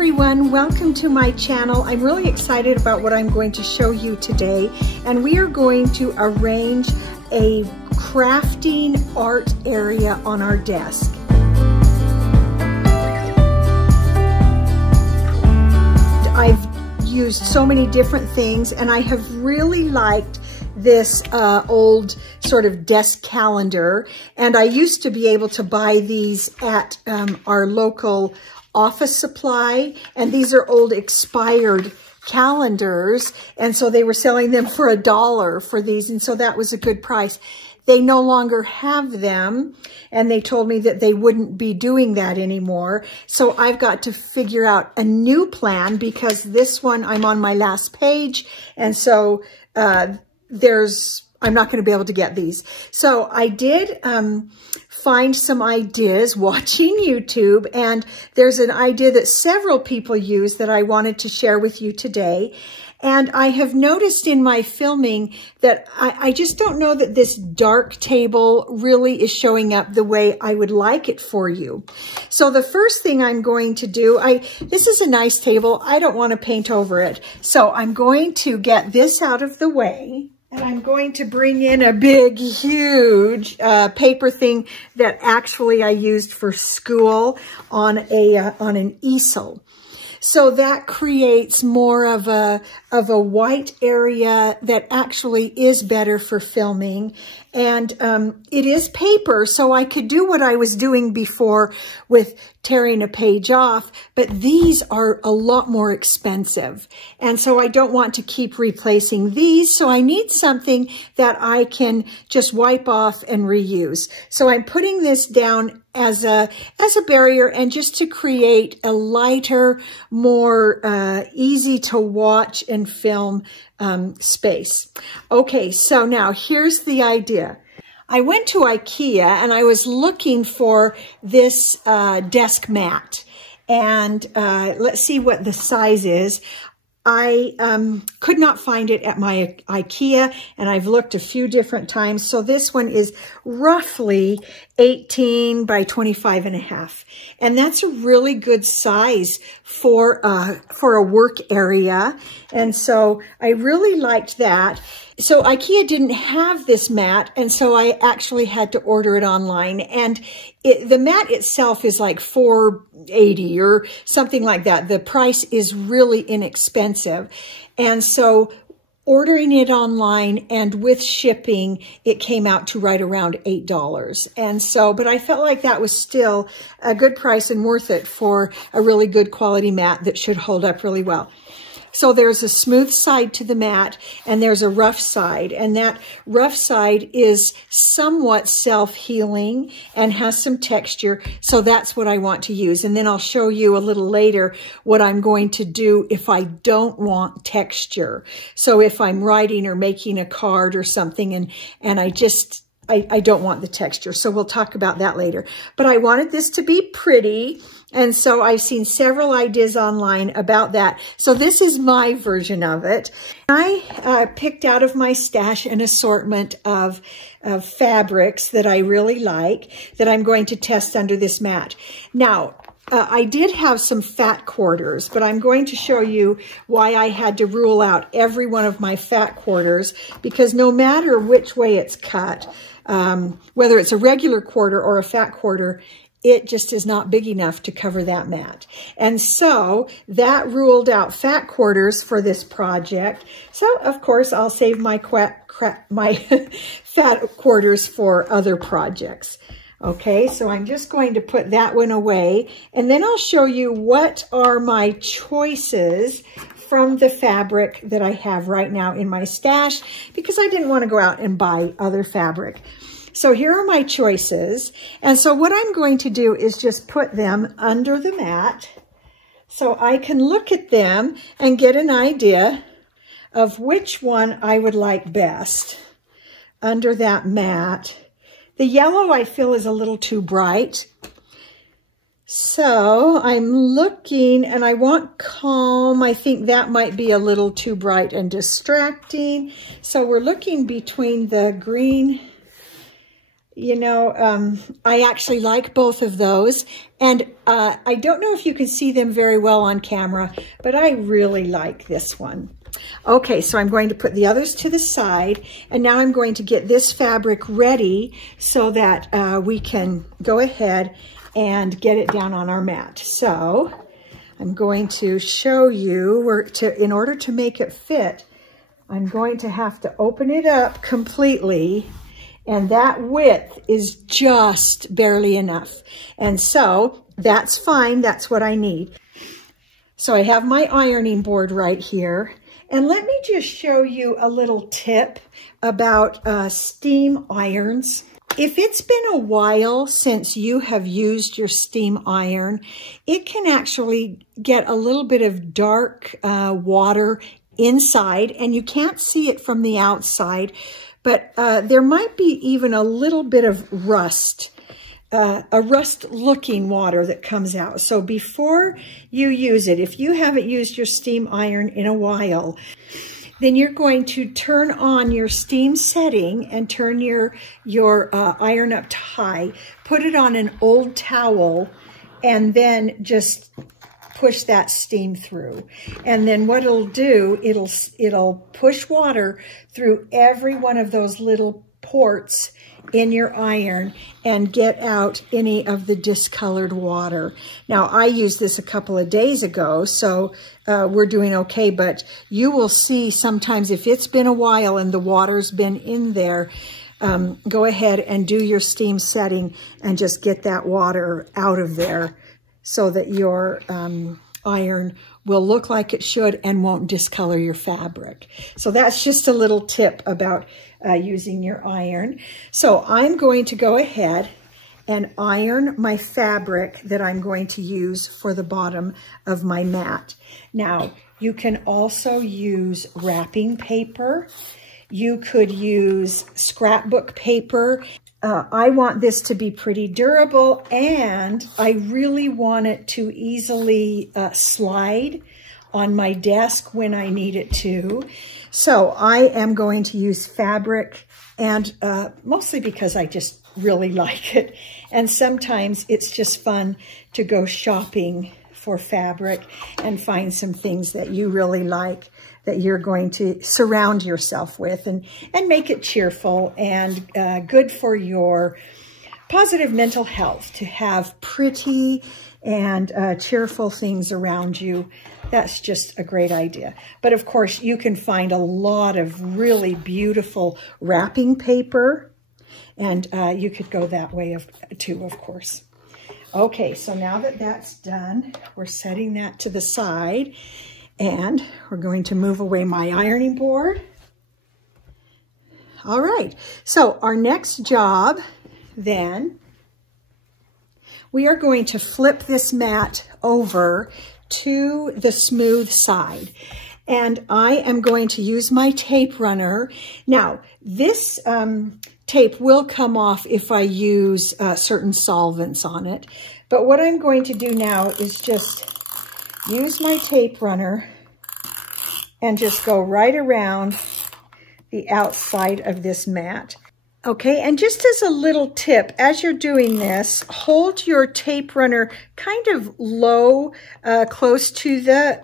everyone, welcome to my channel. I'm really excited about what I'm going to show you today, and we are going to arrange a crafting art area on our desk. I've used so many different things, and I have really liked this old sort of desk calendar, and I used to be able to buy these at our local office supply, and these are old expired calendars, and so they were selling them for $1 for these, and so that was a good price. They no longer have them, and they told me that they wouldn't be doing that anymore. So I've got to figure out a new plan, because this one, I'm on my last page, and so I'm not going to be able to get these. So I did find some ideas watching YouTube, and there's an idea that several people use that I wanted to share with you today. And I have noticed in my filming that I just don't know that this dark table really is showing up the way I would like it for you. So the first thing I'm going to do, this is a nice table. I don't want to paint over it. So I'm going to get this out of the way. And I'm going to bring in a big, huge paper thing that actually I used for school on an easel. So that creates more of a white area that actually is better for filming. And it is paper, so I could do what I was doing before with tearing a page off, but these are a lot more expensive. And so I don't want to keep replacing these, so I need something that I can just wipe off and reuse. So I'm putting this down as a barrier, and just to create a lighter, more easy to watch and film space. Okay, so now here's the idea. I went to IKEA and I was looking for this desk mat, and let's see what the size is. I could not find it at my IKEA, and I've looked a few different times. So this one is roughly 18 by 25.5. And that's a really good size for a work area. And so I really liked that. So IKEA didn't have this mat, and so I actually had to order it online. And the mat itself is like $4.80 or something like that. The price is really inexpensive. And so ordering it online and with shipping, it came out to right around $8. And so, but I felt like that was still a good price and worth it for a really good quality mat that should hold up really well. So there's a smooth side to the mat, and there's a rough side, and that rough side is somewhat self-healing and has some texture, so that's what I want to use. And then I'll show you a little later what I'm going to do if I don't want texture. So if I'm writing or making a card or something, and I don't want the texture, so we'll talk about that later. But I wanted this to be pretty, and so I've seen several ideas online about that. So this is my version of it. I picked out of my stash an assortment of fabrics that I really like that I'm going to test under this mat. Now, I did have some fat quarters, but I'm going to show you why I had to rule out every one of my fat quarters, because no matter which way it's cut, whether it's a regular quarter or a fat quarter, it just is not big enough to cover that mat. And so that ruled out fat quarters for this project. So of course I'll save my fat quarters for other projects. Okay, so I'm just going to put that one away, and then I'll show you what are my choices from the fabric that I have right now in my stash, because I didn't want to go out and buy other fabric. So here are my choices. And so what I'm going to do is just put them under the mat so I can look at them and get an idea of which one I would like best under that mat. The yellow I feel is a little too bright. So I'm looking, and I want calm. I think that might be a little too bright and distracting. So we're looking between the green. You know, I actually like both of those. And I don't know if you can see them very well on camera, but I really like this one. Okay, so I'm going to put the others to the side, and now I'm going to get this fabric ready so that we can go ahead and get it down on our mat. So I'm going to show you in order to make it fit, I'm going to have to open it up completely, and that width is just barely enough. And so that's fine, that's what I need. So I have my ironing board right here. And let me just show you a little tip about steam irons. If it's been a while since you have used your steam iron, it can actually get a little bit of dark water inside, and you can't see it from the outside, but there might be even a little bit of rust. A rust-looking water that comes out. So before you use it, if you haven't used your steam iron in a while, then you're going to turn on your steam setting and turn your iron up to high. Put it on an old towel and then just push that steam through. And then what it'll do, it'll push water through every one of those little ports in your iron and get out any of the discolored water. Now, I used this a couple of days ago, so we're doing okay, but you will see sometimes if it's been a while and the water's been in there, go ahead and do your steam setting and just get that water out of there so that your iron will look like it should and won't discolor your fabric. So that's just a little tip about using your iron. So I'm going to go ahead and iron my fabric that I'm going to use for the bottom of my mat. Now, you can also use wrapping paper. You could use scrapbook paper. I want this to be pretty durable, and I really want it to easily slide on my desk when I need it to. So I am going to use fabric, and mostly because I just really like it. And sometimes it's just fun to go shopping for fabric and find some things that you really like that you're going to surround yourself with and make it cheerful and good for your positive mental health to have pretty and cheerful things around you. That's just a great idea. But of course, you can find a lot of really beautiful wrapping paper, and you could go that way too, of course. Okay, so now that that's done, we're setting that to the side, and we're going to move away my ironing board. All right, so our next job then, we are going to flip this mat over to the smooth side. And I am going to use my tape runner. Now, this tape will come off if I use certain solvents on it. But what I'm going to do now is just use my tape runner and just go right around the outside of this mat. Okay, and just as a little tip, as you're doing this, hold your tape runner kind of low, close to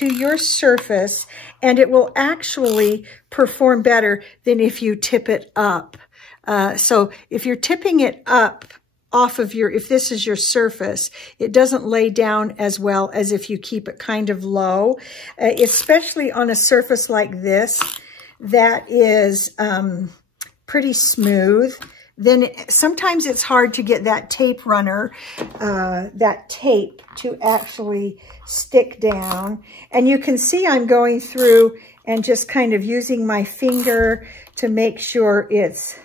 your surface, and it will actually perform better than if you tip it up. So if you're tipping it up off of if this is your surface, it doesn't lay down as well as if you keep it kind of low, especially on a surface like this that is pretty smooth. Then sometimes it's hard to get that tape runner, that tape to actually stick down. And you can see I'm going through and just kind of using my finger to make sure it's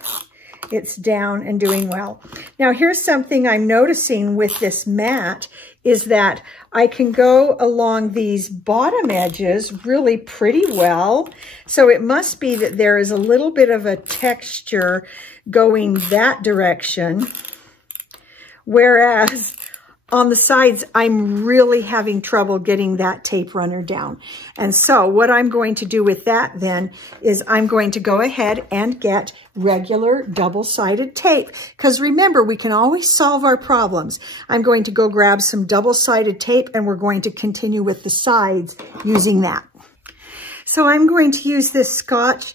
down and doing well. Now here's something I'm noticing with this mat is that I can go along these bottom edges really pretty well. So it must be that there is a little bit of a texture going that direction. Whereas on the sides, I'm really having trouble getting that tape runner down. And so what I'm going to do with that then is I'm going to go ahead and get regular double-sided tape. Because remember, we can always solve our problems. I'm going to go grab some double-sided tape and we're going to continue with the sides using that. So I'm going to use this Scotch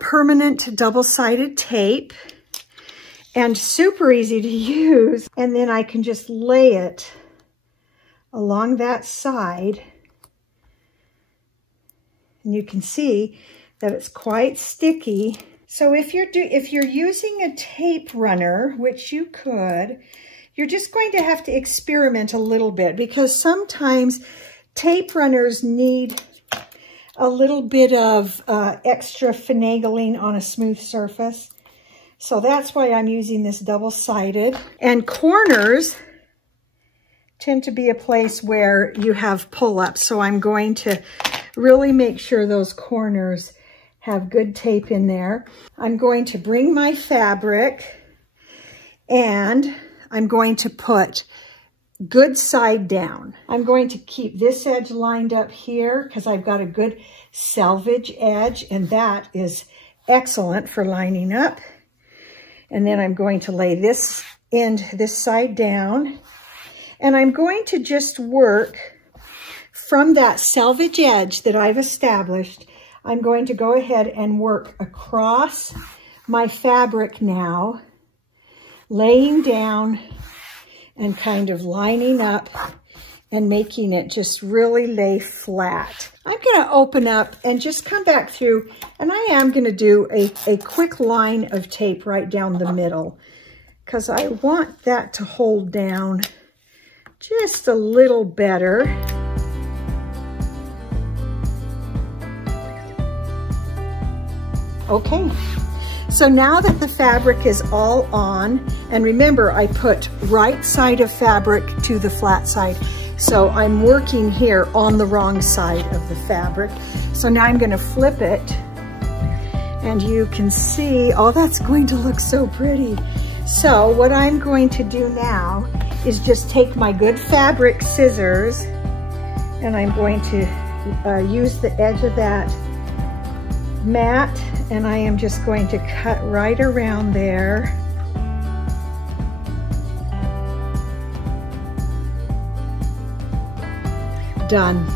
permanent double-sided tape. And super easy to use. And then I can just lay it along that side. And you can see that it's quite sticky. So if you're using a tape runner, which you could, you're just going to have to experiment a little bit, because sometimes tape runners need a little bit of extra finagling on a smooth surface. So that's why I'm using this double-sided. And corners tend to be a place where you have pull-ups. So I'm going to really make sure those corners have good tape in there. I'm going to bring my fabric and I'm going to put good side down. I'm going to keep this edge lined up here because I've got a good selvage edge, and that is excellent for lining up. And then I'm going to lay this side down, and I'm going to just work from that selvage edge that I've established. I'm going to go ahead and work across my fabric now, laying down and kind of lining up and making it just really lay flat. I'm going to open up and just come back through, and I am going to do a quick line of tape right down the middle because I want that to hold down just a little better. Okay, so now that the fabric is all on, and remember I put right side of fabric to the flat side. So I'm working here on the wrong side of the fabric. So now I'm going to flip it and you can see, oh, that's going to look so pretty. So what I'm going to do now is just take my good fabric scissors and I'm going to use the edge of that mat, and I am just going to cut right around there. Done.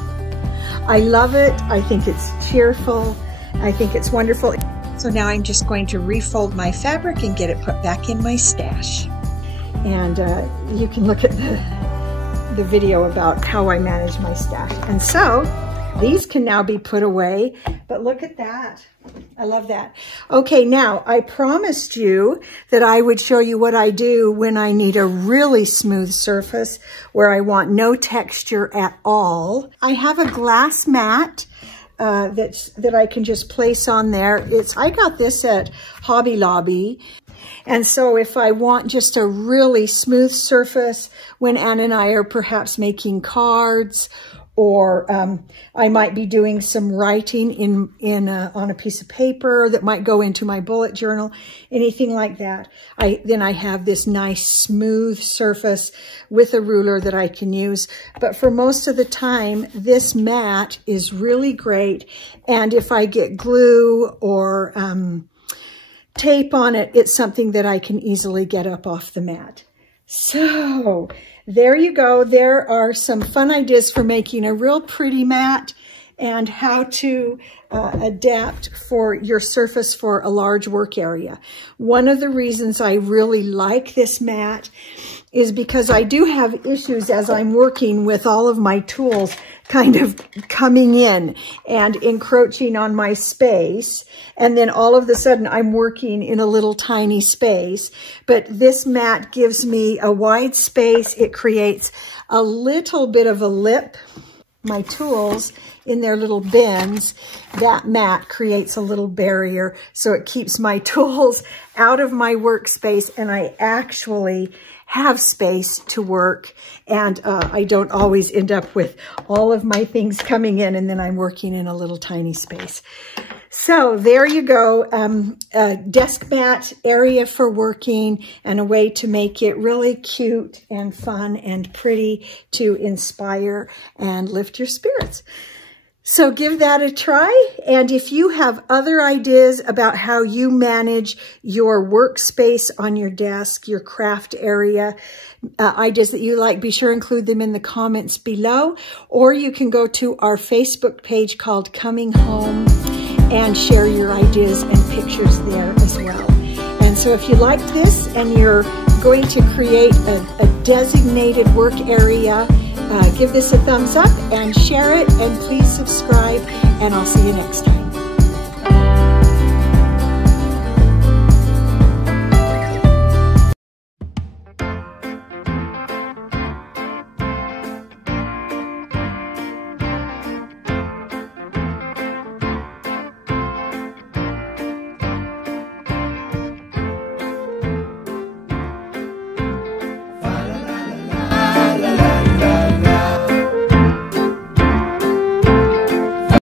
I love it. I think it's cheerful. I think it's wonderful. So now I'm just going to refold my fabric and get it put back in my stash. And you can look at the video about how I manage my stash. And so these can now be put away, but look at that. I love that. Okay, now I promised you that I would show you what I do when I need a really smooth surface where I want no texture at all. I have a glass mat that I can just place on there. I got this at Hobby Lobby. And so if I want just a really smooth surface when Ann and I are perhaps making cards, or I might be doing some writing on a piece of paper that might go into my bullet journal, anything like that. Then I have this nice smooth surface with a ruler that I can use. But for most of the time, this mat is really great. And if I get glue or tape on it, it's something that I can easily get up off the mat. So there you go. There are some fun ideas for making a real pretty mat and how to adapt for your surface for a large work area. One of the reasons I really like this mat is because I do have issues as I'm working with all of my tools kind of coming in and encroaching on my space. And then all of a sudden I'm working in a little tiny space. But this mat gives me a wide space. It creates a little bit of a lip. My tools in their little bins, that mat creates a little barrier. So it keeps my tools out of my workspace, and I actually have space to work, and I don't always end up with all of my things coming in and then I'm working in a little tiny space. So there you go, a desk mat area for working and a way to make it really cute and fun and pretty to inspire and lift your spirits. So give that a try. And if you have other ideas about how you manage your workspace on your desk, your craft area, ideas that you like, be sure to include them in the comments below. Or you can go to our Facebook page called Coming Home and share your ideas and pictures there as well. And so if you like this and you're going to create a designated work area, give this a thumbs up and share it, and please subscribe, and I'll see you next time.